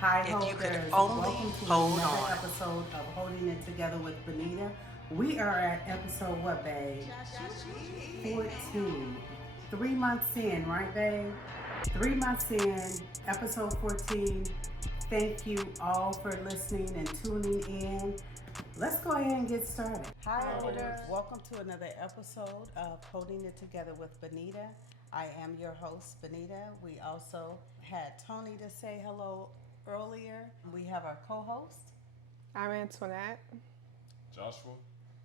Hi, If you could holders. only Welcome to hold another on. episode of Holding It Together with Benita. We are at episode what, babe? 14. 3 months in, right, babe? 3 months in, episode 14. Thank you all for listening and tuning in. Let's go ahead and get started. Hi, Hi, holders. holders. Welcome to another episode of Holding It Together with Benita. I am your host, Benita. We also had Tony to say hello earlier. We have our co host. I'm Antoinette. Joshua?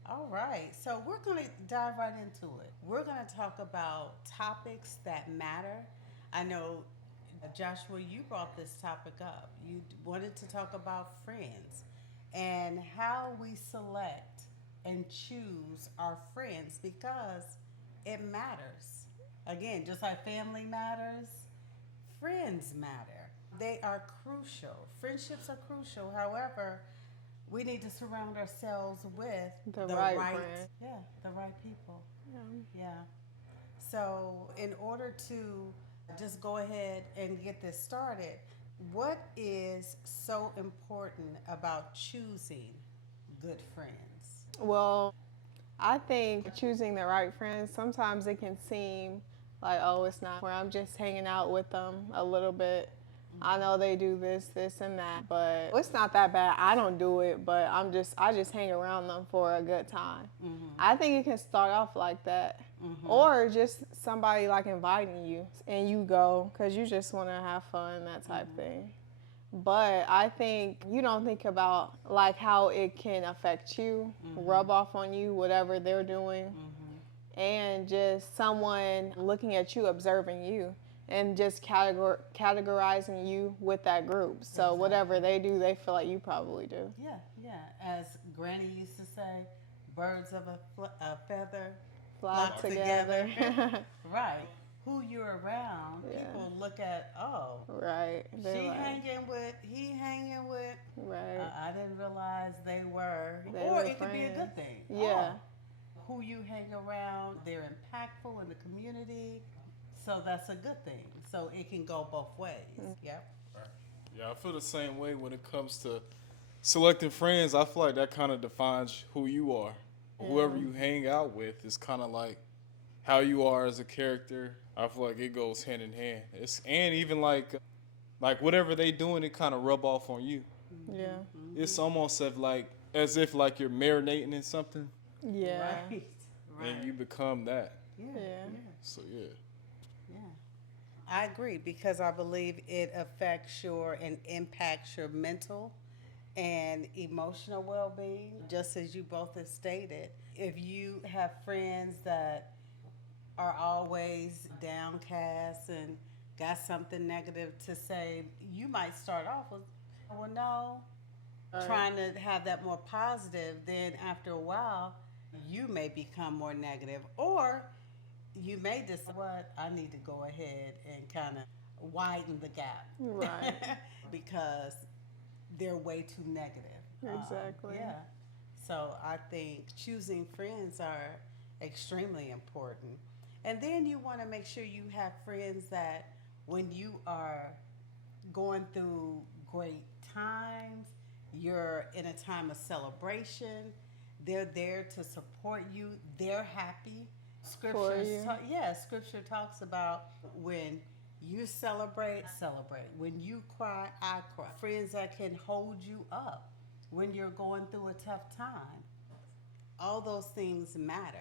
All right, so we're going to dive right into it. We're going to talk about topics that matter. I know, Joshua, you brought this topic up. You wanted to talk about friends and how we select and choose our friends because it matters. Again, just like family matters, friends matter. They are crucial. Friendships are crucial. However, we need to surround ourselves with The the right right, friend. yeah, the right people. Yeah. Yeah. So, in order to just go ahead and get this started, what is so important about choosing good friends? Well, I think choosing the right friends, sometimes it can seem like, oh, it's not where I'm just hanging out with them a little bit. I know they do this, this, and that, but it's not that bad. I don't do it, but I just hang around them for a good time. I think it can start off like that. Or just somebody like inviting you and you go because you just want to have fun, that type thing. But I think you don't think about like how it can affect you, rub off on you, whatever they're doing, and just someone looking at you, observing you, and just categorizing you with that group. So whatever they do, they feel like you probably do. Yeah, yeah. As Granny used to say, birds of a feather Fly flock together. together. Right. Who you're around, Yeah. people look at, oh, Right. They're she like, hanging with, he hanging with. right. I didn't realize they were. They Or were it could be a good friends. thing. Yeah. Oh, who you hang around, they're impactful in the community. So that's a good thing. So it can go both ways. Yep. Right. Yeah, I feel the same way when it comes to selecting friends. I feel like that kind of defines who you are. Whoever you hang out with is kind of like how you are as a character. I feel like it goes hand in hand. It's and even like whatever they doing, it kind of rub off on you. Yeah. It's almost as if like you're marinating in something Yeah. Right. and you become that. Yeah. Yeah. Yeah. So yeah. Yeah. I agree because I believe it affects your and impacts your mental and emotional well being, just as you both have stated. If you have friends that are always downcast and got something negative to say, you might start off with, well, no, trying to have that more positive. Then after a while, you may become more negative, or you may decide, what, I need to go ahead and kind of widen the gap. Right. Because they're way too negative. Exactly. Yeah. So I think choosing friends are extremely important. And then you want to make sure you have friends that when you are going through great times, you're in a time of celebration, they're there to support you, they're happy. For you. Yeah, scripture talks about when you celebrate, celebrate. When you cry, I cry. Friends that can hold you up when you're going through a tough time. All those things matter.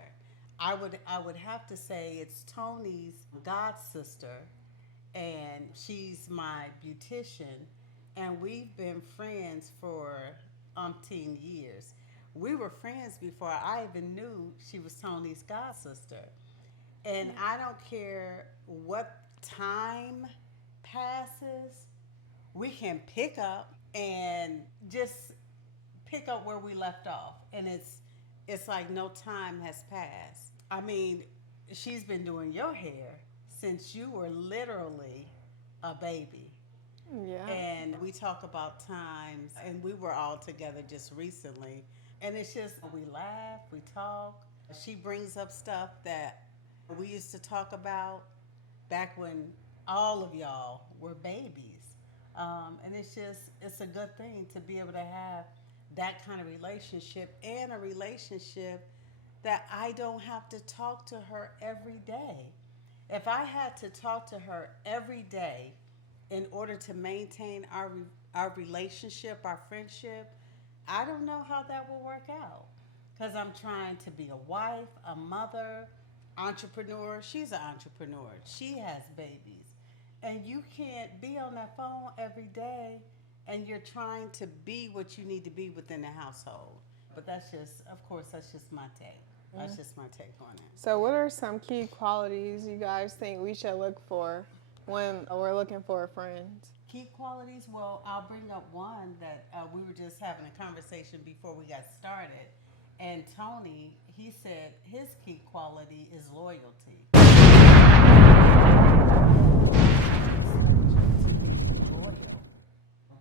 I would have to say it's Tony's god sister, and she's my beautician, and we've been friends for umpteen years. We were friends before I even knew she was Tony's god sister. And I don't care what time passes, we can pick up and just pick up where we left off. And it's like no time has passed. I mean, she's been doing your hair since you were literally a baby. Yeah. And we talk about times, and we were all together just recently. And it's just, we laugh, we talk. She brings up stuff that we used to talk about back when all of y'all were babies. And it's a good thing to be able to have that kind of relationship, and a relationship that I don't have to talk to her every day. If I had to talk to her every day in order to maintain our relationship, our friendship, I don't know how that will work out. Because I'm trying to be a wife, a mother, entrepreneur. She's an entrepreneur. She has babies. And you can't be on that phone every day, and you're trying to be what you need to be within the household. But that's just, of course, that's just my take. That's just my take on it. So, what are some key qualities you guys think we should look for when we're looking for a friend? Key qualities, well, I'll bring up one that we were just having a conversation before we got started. And Tony, he said his key quality is loyalty. Loyal.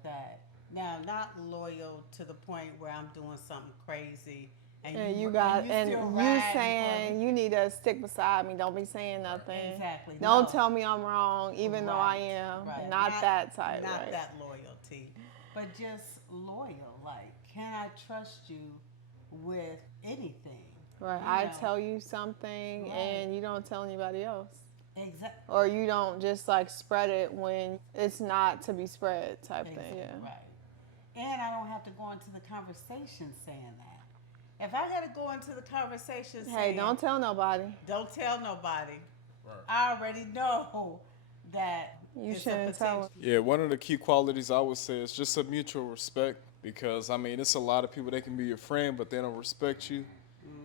That now, not loyal to the point where I'm doing something crazy And still you riding for saying me. you need to stick beside me. Don't be saying nothing. Exactly. Don't No. tell me I'm wrong, even though I am. Right. Not that type. Not right? that loyalty, but just loyal. Like, can I trust you with anything? Right. You I know. tell you something Right. and you don't tell anybody else. Exactly. Or you don't just like spread it when it's not to be spread type thing. Yeah. Right. And I don't have to go into the conversation saying that. If I got to go into the conversation Hey, saying, don't tell nobody. don't tell nobody, Right. I already know that You it's shouldn't a tell potential. Yeah, one of the key qualities I would say is just a mutual respect, because I mean it's a lot of people, they can be your friend but they don't respect you,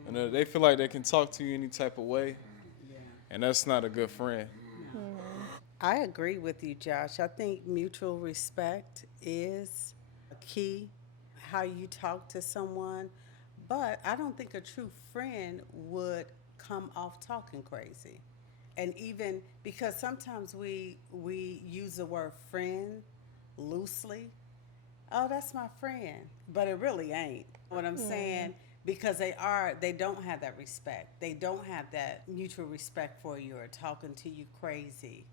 and they feel like they can talk to you any type of way, and that's not a good friend. I agree with you, Josh. I think mutual respect is a key, how you talk to someone. But I don't think a true friend would come off talking crazy. And even because sometimes we use the word friend loosely. Oh, that's my friend. But it really ain't. What I'm saying, because they don't have that respect. They don't have that mutual respect for you, or talking to you crazy.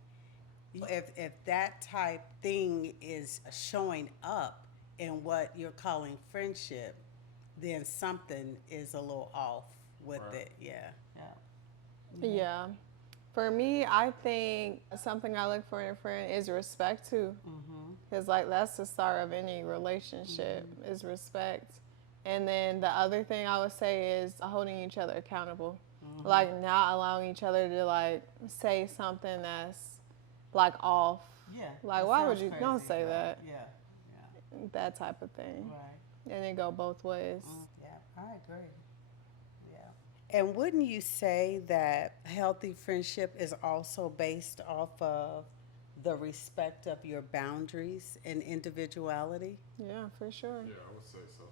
If that type thing is showing up in what you're calling friendship, then something is a little off with Right. it. Yeah. Yeah. For me, I think something I look for in a friend is respect too. Because, like, that's the start of any relationship is respect. And then the other thing I would say is holding each other accountable. Like, not allowing each other to, like, say something that's, like, off. Yeah. Like, that why would sounds you, don't crazy. say that. Yeah. That type of thing. Right. And it go both ways. Yeah, I agree. Yeah. And wouldn't you say that healthy friendship is also based off of the respect of your boundaries and individuality? Yeah, for sure. I would say so.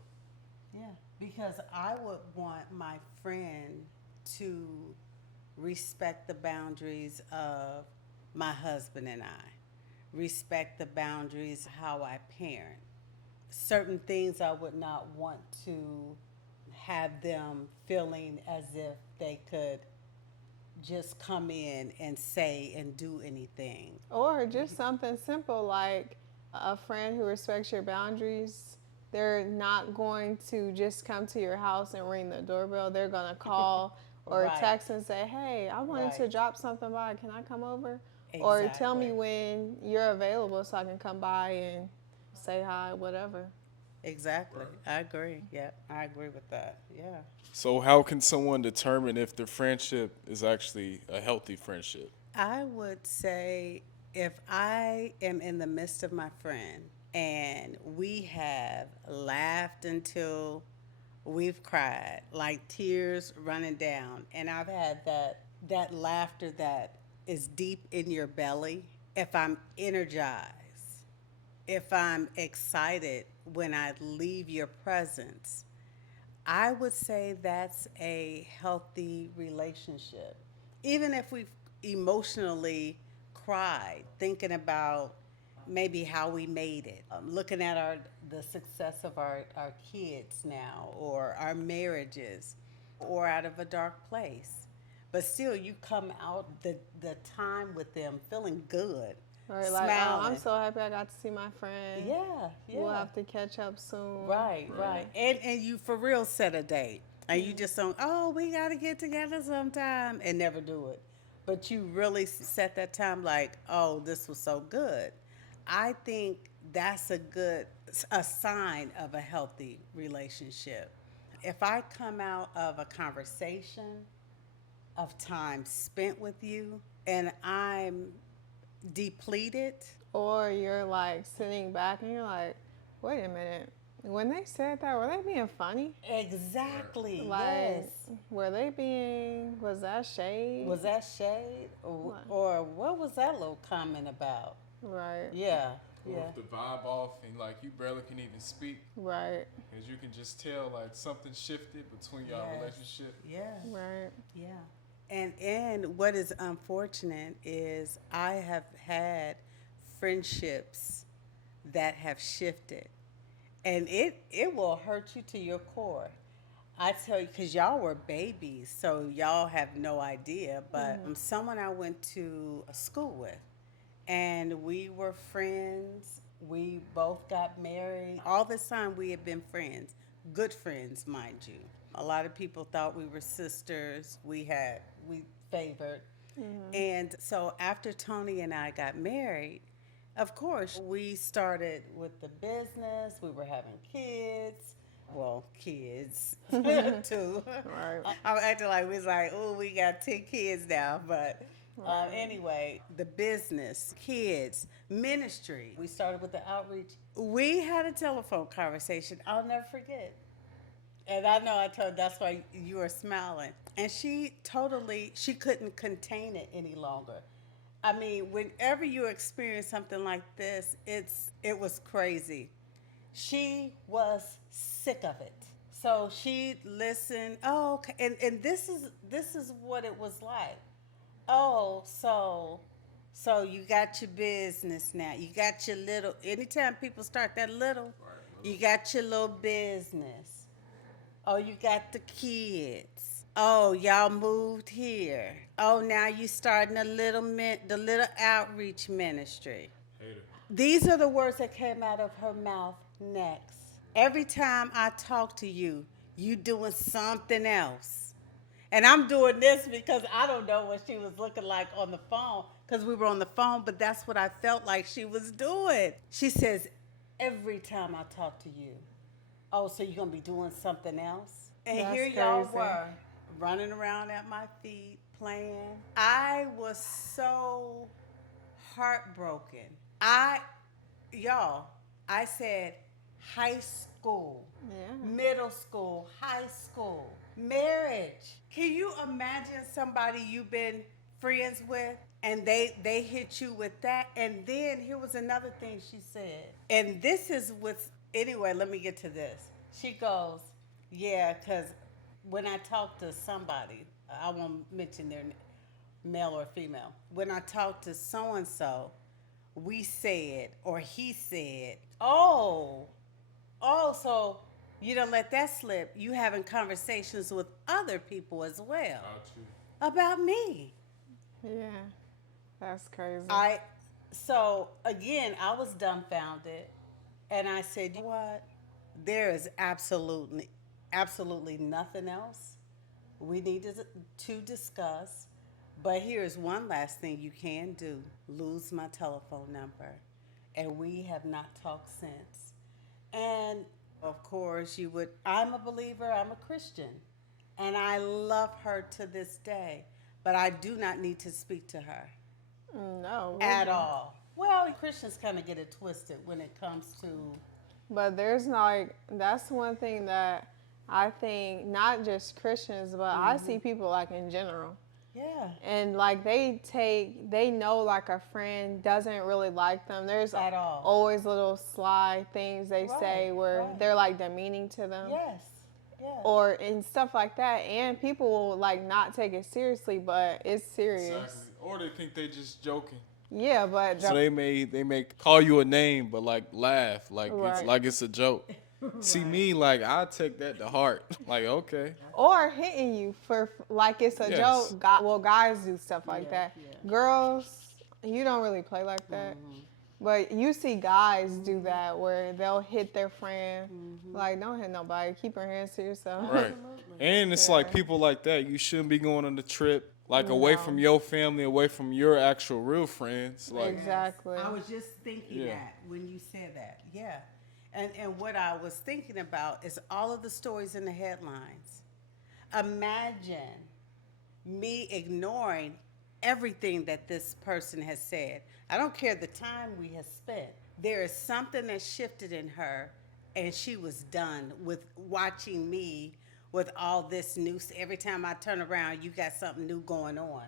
Yeah, because I would want my friend to respect the boundaries of my husband and I, respect the boundaries of how I parent. Certain things I would not want to have them feeling as if they could just come in and say and do anything. Or just something simple like a friend who respects your boundaries. They're not going to just come to your house and ring the doorbell. They're going to call or Right. text and say, hey, I wanted to Right. drop something by. Can I come over? Or tell me Exactly. when you're available so I can come by and say hi, whatever. Exactly. I agree. Yeah, I agree with that. Yeah. So how can someone determine if their friendship is actually a healthy friendship? I would say if I am in the midst of my friend and we have laughed until we've cried, like tears running down, and I've had that laughter that is deep in your belly, if I'm energized, if I'm excited when I leave your presence, I would say that's a healthy relationship. Even if we've emotionally cried, thinking about maybe how we made it, looking at the success of our kids now, or our marriages, or out of a dark place. But still, you come out the time with them feeling good. Or like, oh, I'm smiling. so happy I got to see my friend. Yeah, yeah. We'll have to catch up soon. Right. And you for real set a date. And you just don't, oh, we got to get together sometime and never do it. But you really set that time like, oh, this was so good. I think that's a sign of a healthy relationship. If I come out of a conversation of time spent with you and I'm depleted, Or you're like sitting back and you're like, wait a minute. When they said that, were they being funny? exactly, Like, yes. was that shade? Was that shade? Or what was that little comment about? Right, Yeah, Or yeah. if the vibe off and like you barely can even speak, right, because you can just tell like something shifted between y'all Yes. relationship. Yeah, right. yeah. And what is unfortunate is I have had friendships that have shifted. And it will hurt you to your core. I tell you, because y'all were babies, so y'all have no idea. But someone I went to school with, and we were friends. We both got married. All this time we had been friends, good friends, mind you. A lot of people thought we were sisters. We favored. And so after Tony and I got married, of course, we started with the business. We were having kids. Well, kids too. Right. I'm acting like we was like, oh, we got 10 kids now. But anyway, the business, kids, ministry. We started with the outreach. We had a telephone conversation I'll never forget. And I know I told that's why you were smiling. And she couldn't contain it any longer. I mean, whenever you experience something like this, it was crazy. She was sick of it. So she listened. Oh, okay. And this is what it was like. Oh, so you got your business now. You got your little. Anytime people start that little, you got your little business. Oh, you got the kids. Oh, y'all moved here. Oh, now you starting the little outreach ministry. Hater. These are the words that came out of her mouth next. Every time I talk to you, you doing something else. And I'm doing this because I don't know what she was looking like on the phone because we were on the phone, but that's what I felt like she was doing. She says, every time I talk to you, oh, so you're going to be doing something else? And That's here y'all crazy. were running around at my feet playing. I was so heartbroken. I said high school, Yeah. middle school, high school, marriage. Can you imagine somebody you've been friends with and they hit you with that? And then here was another thing she said. And this is anyway, let me get to this. She goes, yeah, because when I talk to somebody, I won't mention their male or female. When I talk to so-and-so, we said, or he said, oh, so you don't let that slip. You having conversations with other people as well About you. about me. Yeah. That's crazy. So again, I was dumbfounded, and I said, you know what? There is absolutely nothing else we need to discuss. But here's one last thing you can do: lose my telephone number, and we have not talked since. And of course, I'm a believer. I'm a Christian, and I love her to this day. But I do not need to speak to her No. at all. Well, Christians kind of get it twisted when it comes to. But that's one thing that I think, not just Christians, but I see people like in general. Yeah. And like they know like a friend doesn't really like them. There's At all. always little sly things they say Right, where right. they're like demeaning to them. Yes. Yes. Or and stuff like that. And people will like not take it seriously, but it's serious. Exactly. Or they think they just joking. Yeah, but So they may call you a name, but like laugh, like it's Right. like it's a joke. See me, like I take that to heart. Like okay, or hitting you for like it's a Yes. joke. Guys do stuff like Yeah, that. yeah. Girls, You don't really play like that. But you see guys do that where they'll hit their friend. Like, don't hit nobody. Keep your hands to yourself. Right. Absolutely. And it's Yeah. like people like that, you shouldn't be going on the trip, like away No. from your family, away from your actual real friends. Like, Exactly. I was just thinking Yeah. that when you said that. Yeah. And what I was thinking about is all of the stories in the headlines. Imagine me ignoring everything that this person has said. I don't care the time we have spent. There is something that shifted in her, and she was done with watching me with all this news. Every time I turn around, you got something new going on.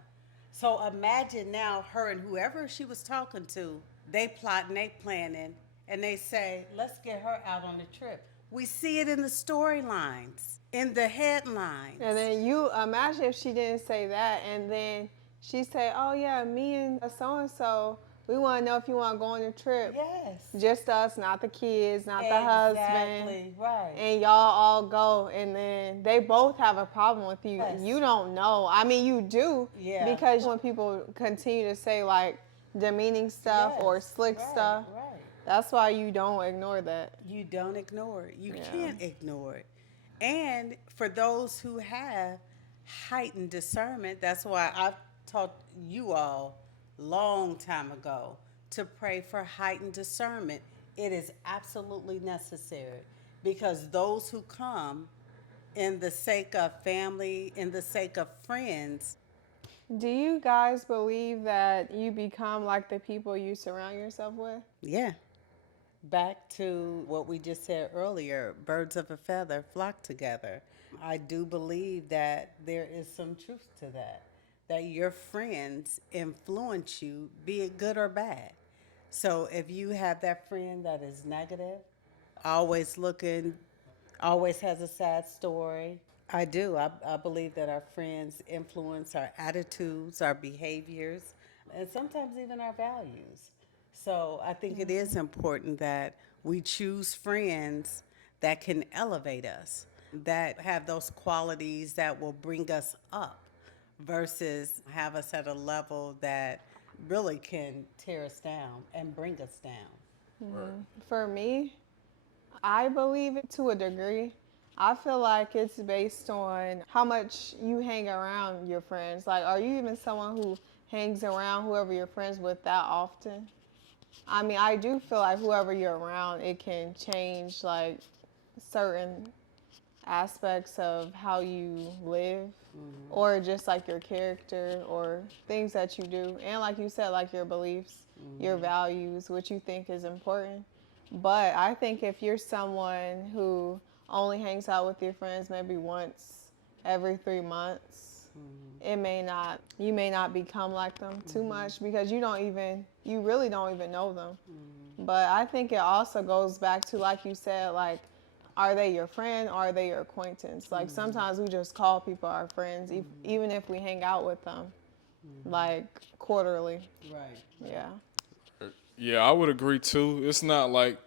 So imagine now her and whoever she was talking to, they plotting, they planning, and they say, let's get her out on the trip. We see it in the storylines, in the headlines. And then you imagine if she didn't say that, and then she say, "Oh yeah, me and so and so, we want to know if you want to go on a trip. Yes. Just us, not the kids, not the husband." Exactly, right. And y'all all go, and then they both have a problem with you. Yes. You don't know. I mean, you do, Yeah. because when people continue to say like demeaning stuff or Yes, slick right, stuff, Right. that's why you don't ignore that. You don't ignore it. You Yeah. can't ignore it. And for those who have heightened discernment, that's why I've taught you all long time ago to pray for heightened discernment. It is absolutely necessary because those who come in the sake of family, in the sake of friends, Do you guys believe that you become like the people you surround yourself with? yeah. Back to what we just said earlier, birds of a feather flock together. I do believe that there is some truth to that your friends influence you, be it good or bad. So if you have that friend that is negative, always looking, always has a sad story, I do. I believe that our friends influence our attitudes, our behaviors, and sometimes even our values. So I think it is important that we choose friends that can elevate us, that have those qualities that will bring us up versus have us at a level that really can tear us down and bring us down. For me, I believe it to a degree. I feel like it's based on how much you hang around your friends. Like, are you even someone who hangs around whoever you're friends with that often? I mean, I do feel like whoever you're around, it can change like certain aspects of how you live or just like your character or things that you do. And like you said, like your beliefs, your values, what you think is important. But I think if you're someone who only hangs out with your friends maybe once every 3 months, you may not become like them too much because you really don't even know them. But I think it also goes back to, like you said, like, are they your friend or are they your acquaintance? Like sometimes we just call people our friends, even if we hang out with them, like quarterly. Right. Yeah. yeah, I would agree too. It's not like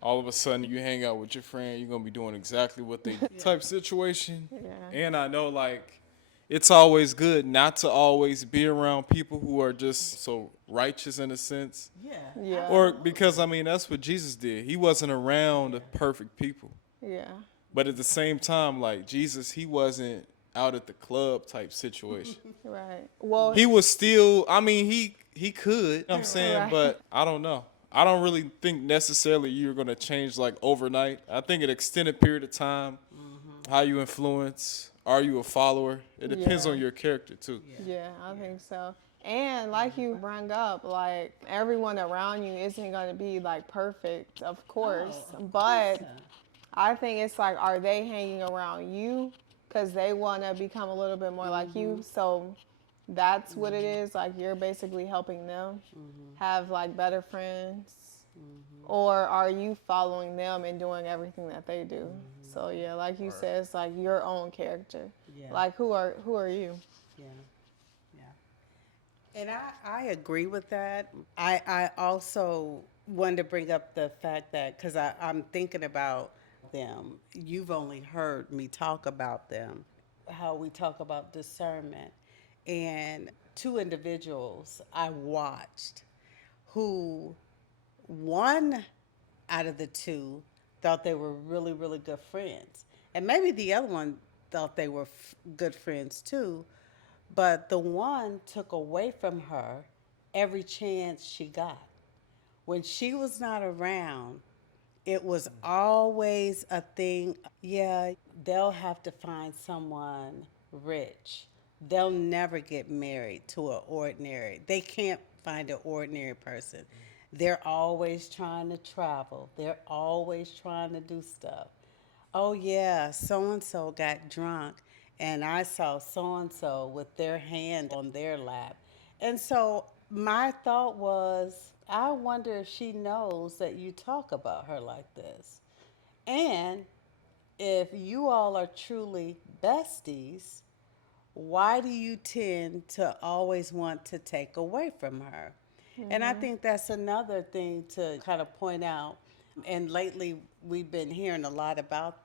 all of a sudden you hang out with your friend, you're gonna be doing exactly what they type situation. Yeah. And I know like it's always good not to always be around people who are just so righteous in a sense. Yeah. Yeah. Or because I mean that's what Jesus did. He wasn't around perfect people. Yeah. But at the same time, like Jesus, he wasn't out at the club type situation. Right. Well, He was still, I mean, he could, you know what I'm saying, Right. but I don't know. I don't really think necessarily you're going to change like overnight. I think an extended period of time, how you influence, are you a follower? It depends Yeah. on your character too. yeah, I think so. And like you bring up, like everyone around you isn't going to be like perfect, of course. But I think it's like, are they hanging around you because they want to become a little bit more like you? So that's what it is. Like you're basically helping them have like better friends. Or are you following them and doing everything that they do? So yeah, like you said, it's like your own character. Yeah. Like who are you? Yeah, yeah. And I agree with that. I also wanted to bring up the fact that, because I'm thinking about them, you've only heard me talk about them, how we talk about discernment. And two individuals I watched who one out of the two thought they were really, really good friends. And maybe the other one thought they were good friends too. But the one took away from her every chance she got. When she was not around, it was always a thing. Yeah, they'll have to find someone rich. They'll never get married to an ordinary. They can't find an ordinary person. They're always trying to travel. They're always trying to do stuff. Oh yeah, so and so got drunk and I saw so and so with their hand on their lap. And so my thought was, I wonder if she knows that you talk about her like this. And if you all are truly besties, why do you tend to always want to take away from her? And I think that's another thing to kind of point out. And lately, we've been hearing a lot about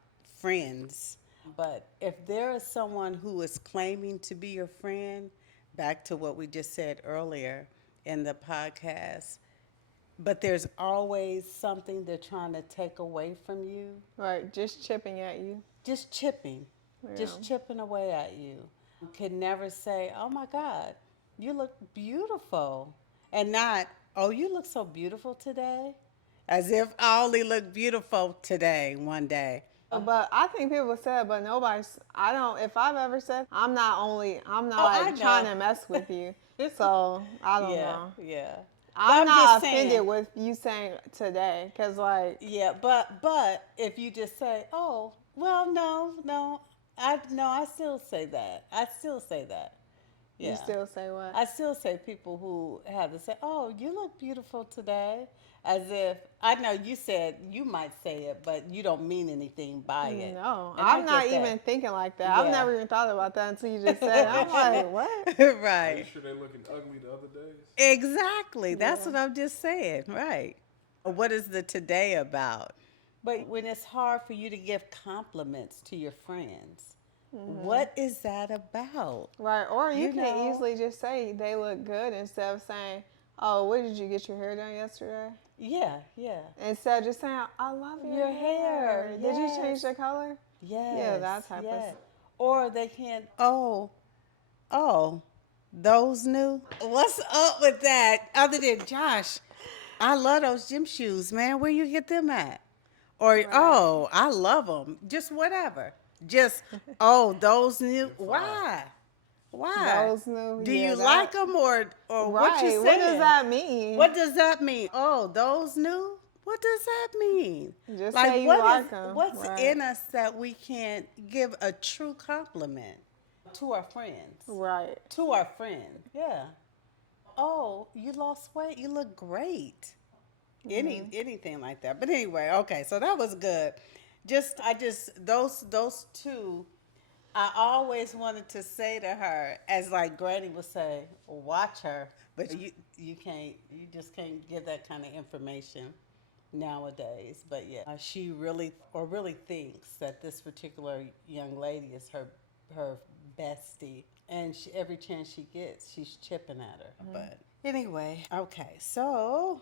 friends. But if there is someone who is claiming to be your friend, back to what we just said earlier in the podcast, but there's always something they're trying to take away from you, Right, just chipping at you. just chipping, just Yeah. chipping away at you. You can never say, "Oh my God, you look beautiful," and not, "Oh, you look so beautiful today," as if I only look beautiful today, one day. But I think people said, but nobody's. I don't. If I've ever said, I'm not only. I'm not Oh, I like trying know. to mess with you. So I don't Yeah, know. yeah. I'm I'm not just offended saying. with you saying today, cause like Yeah, but if you just say, "Oh, well, no, I still say that. I still say that." you Yeah. still say what? I still say people who have to say, "Oh, you look beautiful today," as if I know you said you might say it, but you don't mean anything by it. No, And I I'm not get that. even thinking like that. I've Yeah. never even thought about that until you just said it. I'm like, what? Are you Right. sure they looking ugly the other days? Exactly. That's Yeah. what I'm just saying. Right. What is the today about? But when it's hard for you to give compliments to your friends, what is that about? Right. Or you You can know? easily just say they look good instead of saying, oh, what did you get your hair done yesterday? Yeah, yeah. Instead of just saying, I love your hair. Did you change Yes. the color? Yes. that type of yes. s- Or they can't, oh, those new? What's up with that? Other than Josh, I love those gym shoes, man. Where you get them at? Or, Right. oh, I love them. Just whatever. Just, oh, those new. Why? Why? Those new. Do yeah, you that- like them or what you Right. saying? What does that mean? What does that mean? Oh, those new? What does that mean? Just say you like 'em, what's right. in us that we can't give a true compliment to our friends? Right. To our friend, yeah. Oh, you lost weight. You look great. Anything like that. But anyway, okay. So that was good. Those two. I always wanted to say to her, as like Granny would say, watch her, but you just can't give that kind of information nowadays. But yeah, she really thinks that this particular young lady is her bestie, and every chance she gets, she's chipping at her. But anyway, okay. So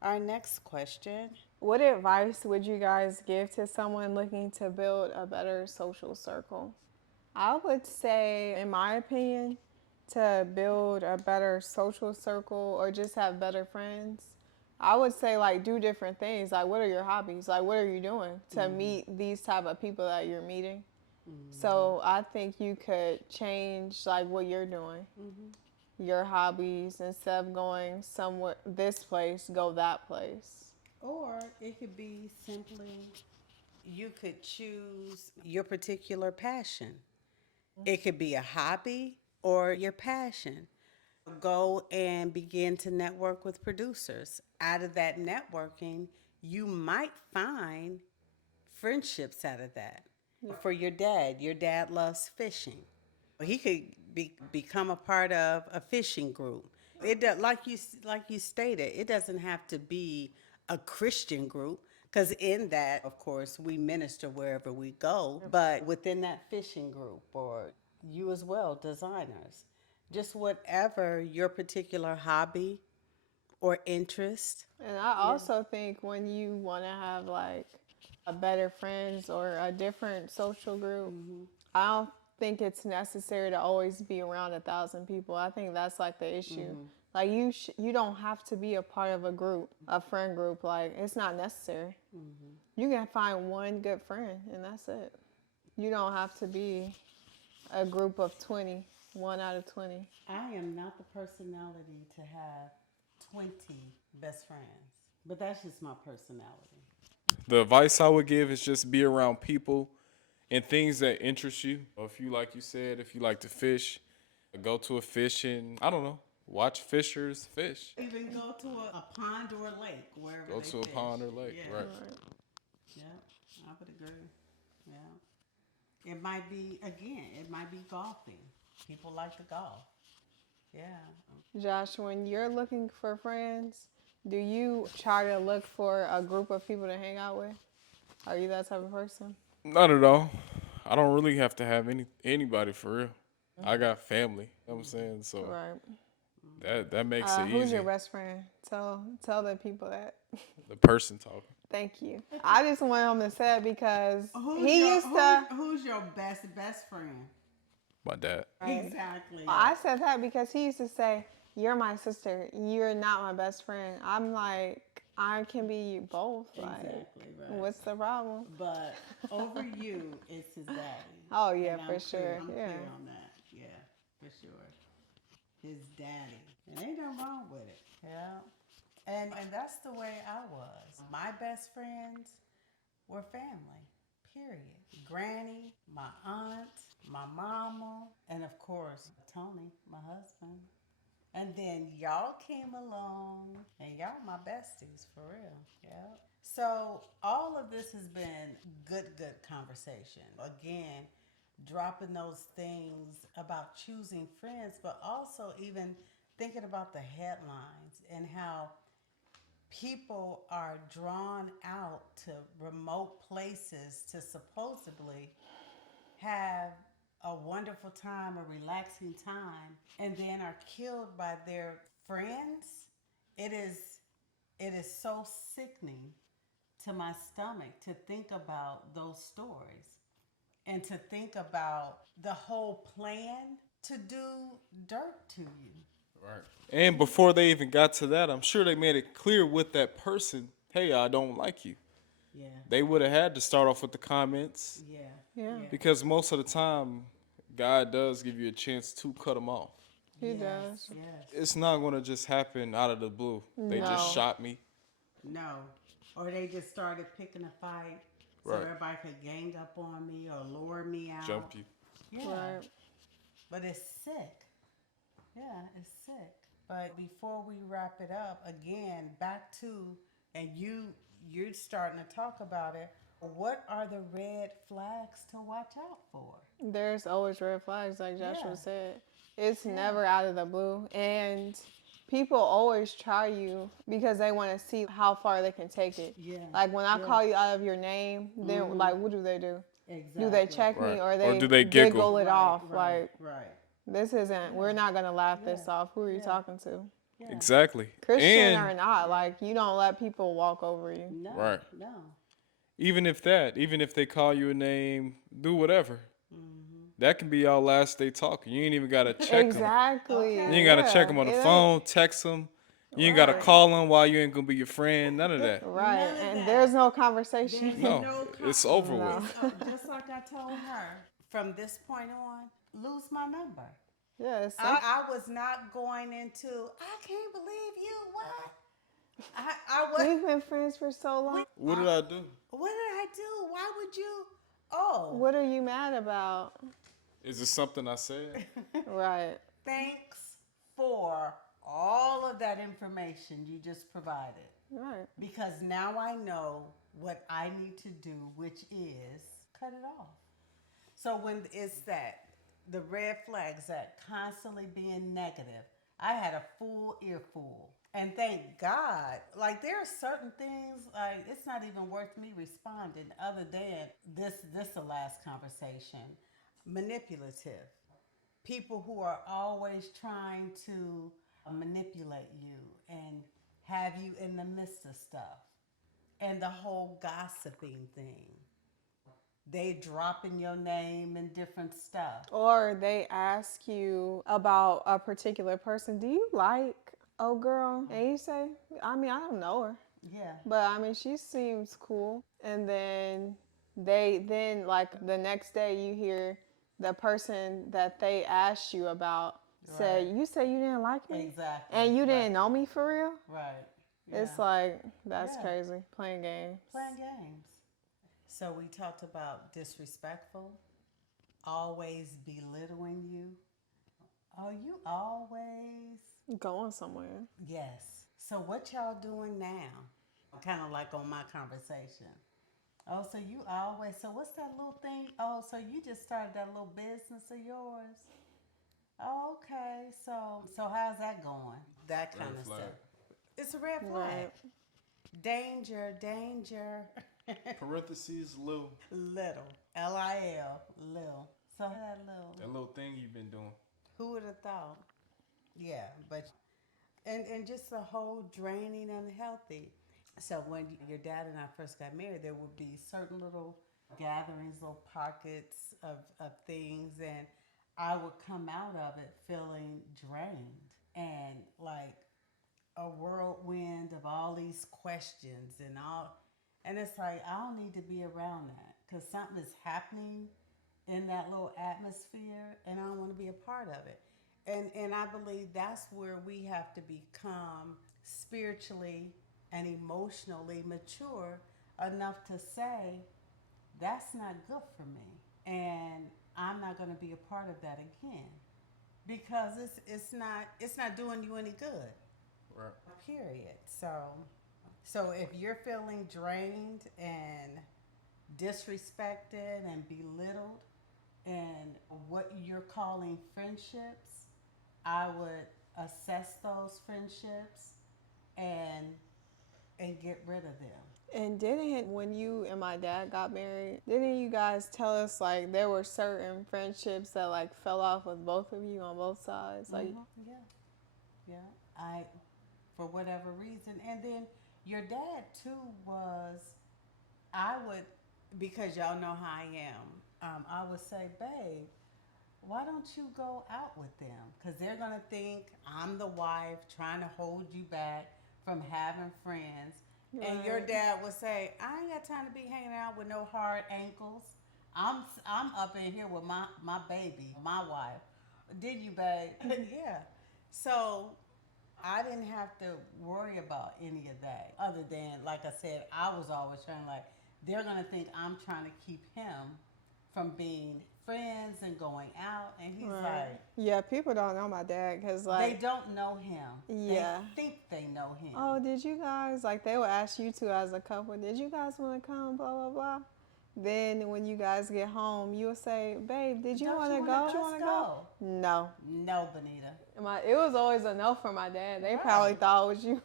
our next question. What advice would you guys give to someone looking to build a better social circle? I would say, in my opinion, to build a better social circle or just have better friends, I would say like do different things. Like, what are your hobbies? Like, what are you doing to meet these type of people that you're meeting? So I think you could change like what you're doing, your hobbies, instead of going somewhere this place, go that place. Or it could be simply you could choose your particular passion. It could be a hobby or your passion. Go and begin to network with producers. Out of that networking, you might find friendships out of that. For your dad loves fishing. He could become a part of a fishing group. Like you stated, it doesn't have to be a Christian group because in that, of course, we minister wherever we go. But within that fishing group, or you as well, designers, just whatever your particular hobby or interest. And I also think when you want to have like a better friends or a different social group, I don't think it's necessary to always be around 1,000 people. I think that's like the issue. Like you don't have to be a part of a group, a friend group. Like it's not necessary. You can find one good friend and that's it. You don't have to be a group of 20, 1 out of 20. I am not the personality to have 20 best friends, but that's just my personality. The advice I would give is just be around people and things that interest you. If you, like you said, if you like to fish, go to a fishing, I don't know, watch fishers fish. Even go to a pond or a lake, wherever Go they to a fish. pond or lake, Yeah. right? Yeah, I would agree. Yeah. It might be, again, it might be golfing. People like to golf. Yeah. Josh, when you're looking for friends, do you try to look for a group of people to hang out with? Are you that type of person? Not at all. I don't really have to have anybody for real. I got family. You know what I'm saying? So Right. that makes it Who's easy. your best friend? Tell the people that. The person talking. Thank you. I just want him to say it because Who's your best friend? My dad. Right. Exactly. I said that because he used to say, "You're my sister. You're not my best friend." I'm like, I can be both. Like, Exactly right. what's the problem? But over you, it's his daddy. Oh yeah, And for I'm sure. Clear, I'm Yeah. clear on that. Yeah, for sure. His daddy. And ain't nothing wrong with it. Yeah. And that's the way I was. My best friends were family. Period. Granny, my aunt, my mama, and of course Tony, my husband. And then y'all came along, and y'all my besties for real. Yeah. So all of this has been good conversation. Again, dropping those things about choosing friends, but also even thinking about the headlines and how people are drawn out to remote places to supposedly have a wonderful time, a relaxing time, and then are killed by their friends. It is so sickening to my stomach to think about those stories and to think about the whole plan to do dirt to you. Right. And before they even got to that, I'm sure they made it clear with that person, hey, I don't like you. Yeah. They would have had to start off with the comments Yeah. because most of the time, God does give you a chance to cut them off. He does. Yes. It's not going to just happen out of the blue. They No. just shot me. No. Or they just started picking a fight so Right. everybody could gang up on me or lure me out. Jump you. Yeah. Right. But it's sick. Yeah, it's sick. But before we wrap it up, again, back to, and you're starting to talk about it, what are the red flags to watch out for? There's always red flags, like Joshua Yeah. said. It's never out of the blue. And people always try you because they want to see how far they can take it. Yeah. Like when I call you out of your name, then like what do? Exactly. Do they check me Right. or Or they do they giggle? it off? Right. This isn't, we're not going to laugh this off. Who are you talking to? Yeah. Exactly. Christian and or not, like you don't let people walk over you. No. Right. No. even if they call you a name, do whatever. That can be y'all last day talking. You ain't even got to check them. Exactly. You ain't got to check them on the phone, text them. You ain't got to call them while you ain't going to be your friend. None of that. Right. None of And that. there's no conversation. No, it's over No. with. Just like I told her, from this point on, lose my number. Yes. I was not going into, I can't believe you, what? I was, We've been friends for so long. What did I do? what did I do? Why would you, oh, What are you mad about? Is it something I said? Right. thanks for all of that information you just provided. Right. Because now I know what I need to do, which is cut it off. So when it's that, the red flags, that constantly being negative, I had a full earful. And thank God, like there are certain things, like it's not even worth me responding other than this the last conversation. Manipulative. people who are always trying to manipulate you and have you in the midst of stuff. And the whole gossiping thing. They dropping your name and different stuff. Or they ask you about a particular person. Do you like oh girl? And you say, I mean, I don't know her. Yeah. But I mean, she seems cool. And then like the next day you hear the person that they asked you about say, Right. you say you didn't like me? Exactly. And you Right. didn't know me for real? Right. It's Yeah. like, that's Yeah. crazy. Playing games. Playing games. So we talked about disrespectful, always belittling you. Oh, you always. Going somewhere. Yes. So what y'all doing now? Kind of like on my conversation. Oh, so you always. So what's that little thing? Oh, so you just started that little business of yours. Oh, okay. So how's that going? That kind Red of flag. stuff. It's a red flag. Right. Danger, danger. Parentheses, Lil. Little. Lil. Lil. So that little. That little thing you've been doing. Who would have thought? Yeah, but and just the whole draining and unhealthy. So when your dad and I first got married, there would be certain little gatherings, little pockets of things, and I would come out of it feeling drained and like a whirlwind of all these questions and all. And it's like, I don't need to be around that because something is happening in that little atmosphere and I don't want to be a part of it. And I believe that's where we have to become spiritually and emotionally mature enough to say, that's not good for me. And I'm not going to be a part of that again because it's not doing you any good. Right. Period. So if you're feeling drained and disrespected and belittled and what you're calling friendships, I would assess those friendships and get rid of them. And when you and my dad got married, didn't you guys tell us like there were certain friendships that like fell off with both of you on both sides? Like, Yeah. I, for whatever reason, and then your dad too because y'all know how I am. I would say, babe, why don't you go out with them? Because they're gonna think I'm the wife trying to hold you back from having friends. Right. And your dad would say, I ain't got time to be hanging out with no hard ankles. I'm up in here with my baby, my wife. Did you, babe? Yeah. So I didn't have to worry about any of that other than, like I said, I was always trying like, they're going to think I'm trying to keep him from being friends and going out. And he's like... Yeah, people don't know my dad because like... They don't know him. Yeah. They think they know him. Oh, did you guys... Like they will ask you two as a couple, did you guys want to come, blah, blah, blah. Then when you guys get home, you'll say, babe, did you want to go? Do you want to go? No. No, Benita. It was always a no from my dad. They probably thought it was you.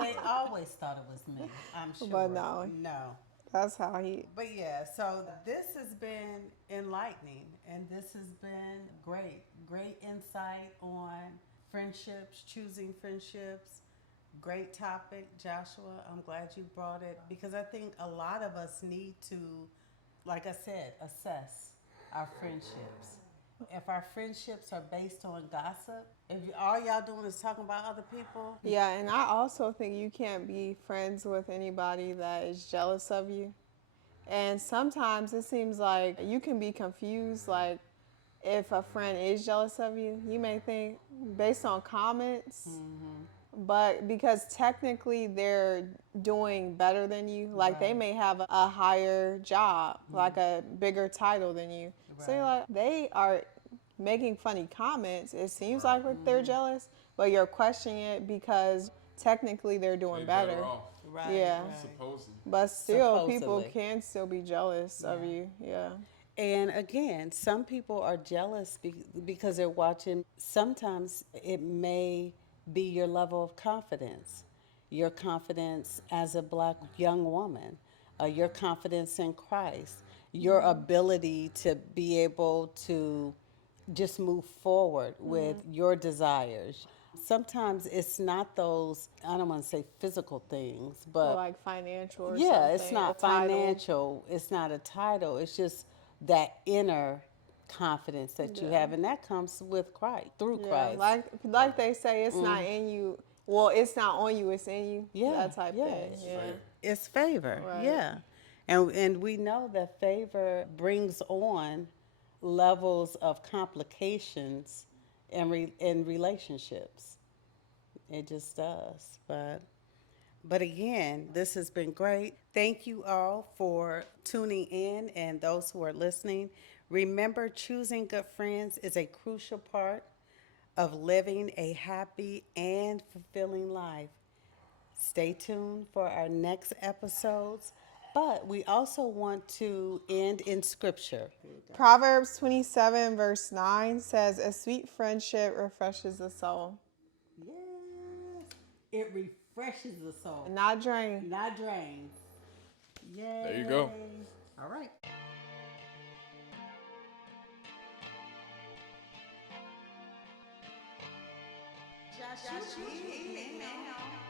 They always thought it was me, I'm sure. But no. No. That's how he... But yeah, so this has been enlightening and this has been great. Great insight on friendships, choosing friendships. Great topic, Joshua. I'm glad you brought it because I think a lot of us need to, like I said, assess our friendships. If our friendships are based on gossip, if all y'all doing is talking about other people. Yeah, and I also think you can't be friends with anybody that is jealous of you. And sometimes it seems like you can be confused, like if a friend is jealous of you, you may think based on comments, but because technically they're doing better than you, like they may have a higher job, like a bigger title than you. So you're like, they are making funny comments. It seems like they're jealous, but you're questioning it because technically they're doing better. Right. Yeah. Right. Supposedly. But still, Supposedly. people can still be jealous of you. Yeah. And again, some people are jealous because they're watching. Sometimes it may be your level of confidence, your confidence as a Black young woman, your confidence in Christ, your ability to be able to just move forward with your desires. Sometimes it's not those, I don't want to say physical things, Or but like financial or yeah, something. it's not a title. financial, it's not a title, it's just that inner confidence that you have, and that comes with Christ, through Yeah, Christ. like they say, it's not in you. Well, it's not on you, it's in you. Yeah, That type yeah. thing. Yeah. It's favor, Right. yeah. And we know that favor brings on levels of complications in relationships. It just does. But again, this has been great. Thank you all for tuning in and those who are listening. Remember, choosing good friends is a crucial part of living a happy and fulfilling life. Stay tuned for our next episodes. But we also want to end in scripture. Proverbs 27, verse 9 says, "A sweet friendship refreshes the soul." Yes. It refreshes the soul, Not drain. not drains. Yay. There you go. All right. Just you now.